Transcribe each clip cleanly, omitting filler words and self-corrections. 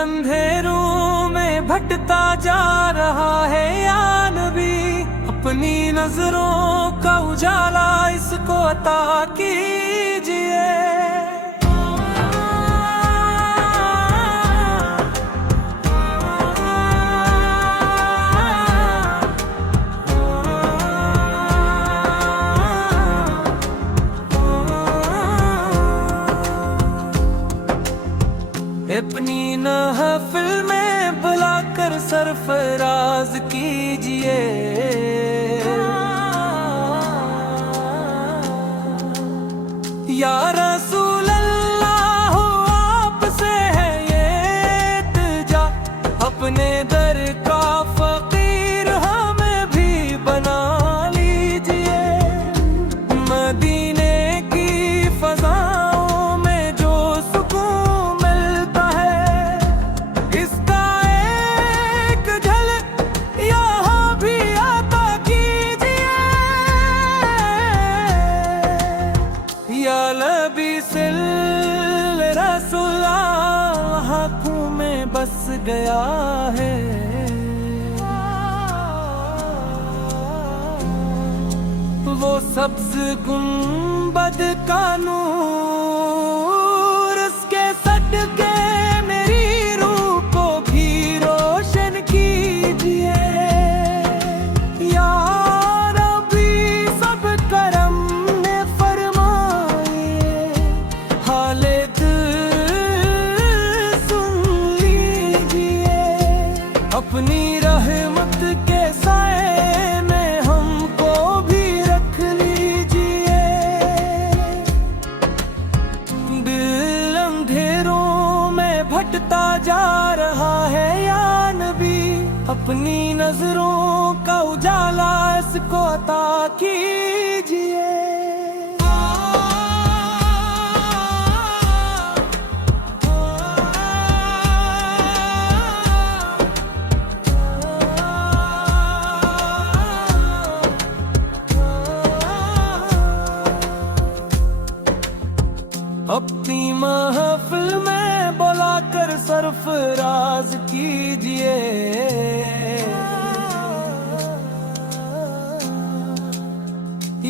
अंधेरों में भटता जा रहा है या नबी, अपनी नजरों का उजाला इसको अता कीजिए। अपनी महफिल में बुलाकर सरफराज कीजिए। या रसूल अल्लाह आपसे है ये इल्तिजा, अपने दर का फकीर हमें भी बना लीजिए। मदीने की फजाओं में जो सुकून मिलता है, इसका एक झलक यहाँ भी आता कीजिए। या नबी सिल रसूल आँखों में बस गया है। वो सब्ज गुंबद का नूर, उसके सदके मेरी रूह को भी रोशन कीजिए। या रब्बी सब करम ने फरमाए, हाले दिल सुन लीजिए। अपनी रहमत के साए में हमको भी रख लीजिए। दिल अंधेरों में भटता जा रहा है या नबी, अपनी नजरों का उजाला इसको अता कीजिए। अपनी महफिल में बुलाकर सरफराज कीजिए।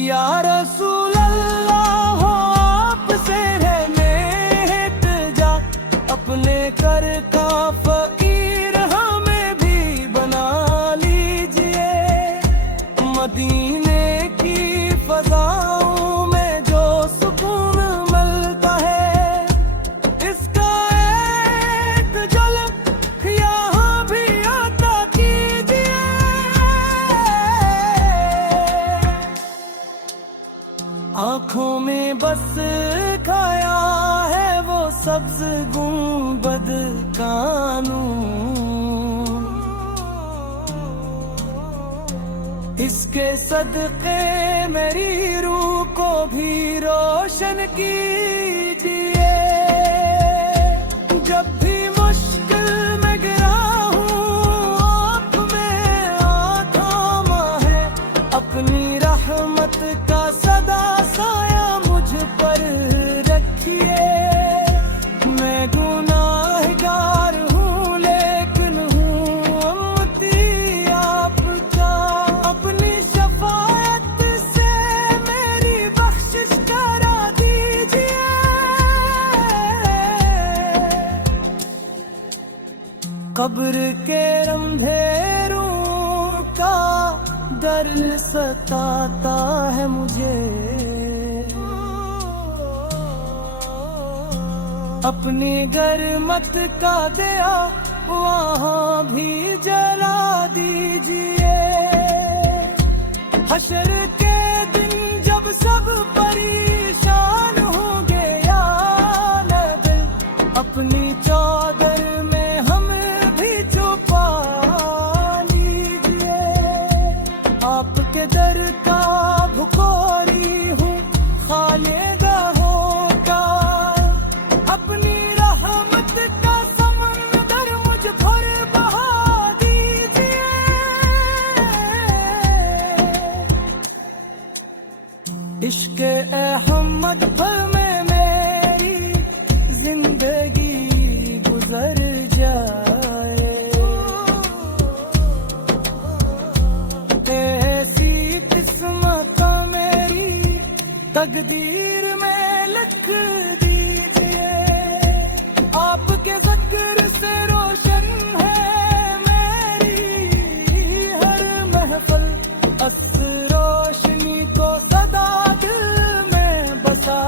या रसूल अल्लाह आपसे है इल्तिजा, अपने कर का फकीर हमें भी बना लीजिए। मदीने की फजाओं में जो सुकून मिलता है, इसका एक झलक यहाँ भी आता कीजिए। आँखों में बस खाया है वो सब्ज गुंबद का नूर, इसके सदके मेरी रूह को भी रोशन कीजिए। जब भी मुश्किल में गिरा हूँ, आँख में आँख थामा है, अपनी रहमत का सदा साया मुझ पर रखिए। मैं गुनाहगार हूँ लेकिन हूँ उम्मती आपका, अपनी शफाअत से मेरी बख्शिश करा दीजिए। कब्र के अंधेरों का डर सताता है मुझे, अपनी गर्मत का दिया वहाँ भी जला दीजिए। हशर के दिन जब सब परेशान होंगे या नबी, अपनी चादर में हमें भी छुपा लीजिए। आपके दर का भुखोरी हूँ खालिदा होकर, अपनी रहमत का समंदर मुझ पर बहा दीजिए। इश्क़ अहमद पर में मेरी जिंदगी गुजर जा। तकदीर में लिख दीजिए। आपके ज़िक्र से रोशन है मेरी हर महफिल, अस रोशनी को सदा दिल में बसा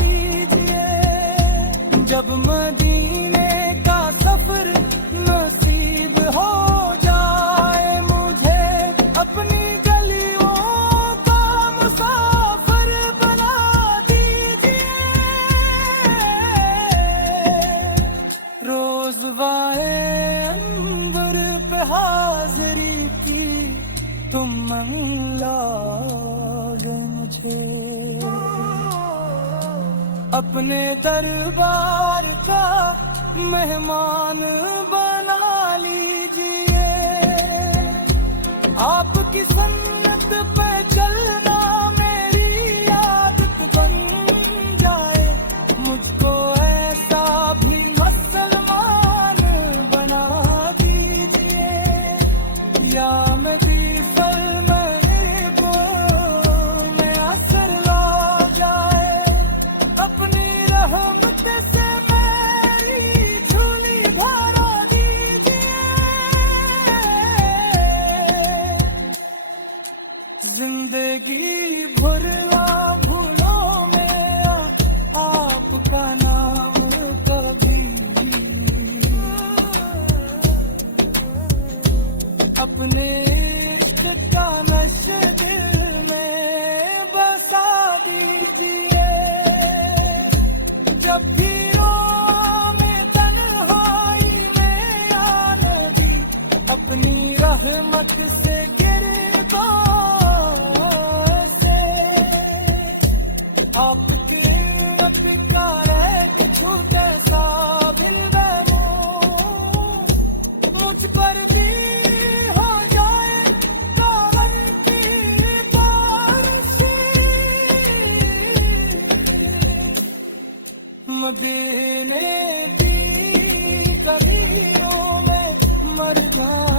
लीजिए। जब मदीने का सफर नसीब हो जाए मुझे, अपनी गलियों का मुसाफिर बना दीजिए। रोज वाए अंबर पे हाजिरी की तुम लागे मुझे। अपने दरबार का मेहमान बना लीजिए। आपकी सन्नत पे चलना मेरी आदत बन जाए। मुझको ऐसा भी मुसलमान बना दीजिए। या मेरी में असर ला जाए, अपनी रहमत से मेरी झोली भरा दीजिए। जिंदगी भरवा भूलों में आपका नाम कभी, अपने इश्क का नशे दिल में बसा दीजिए। जब भी में तन्हाई में या नबी, अपनी रहमत से गिरदों से आपके अफकार है कि छूटे साबिल मुझ पर भी हो जाए कावर की बारिश। मदीने की गलियों में मर जाए।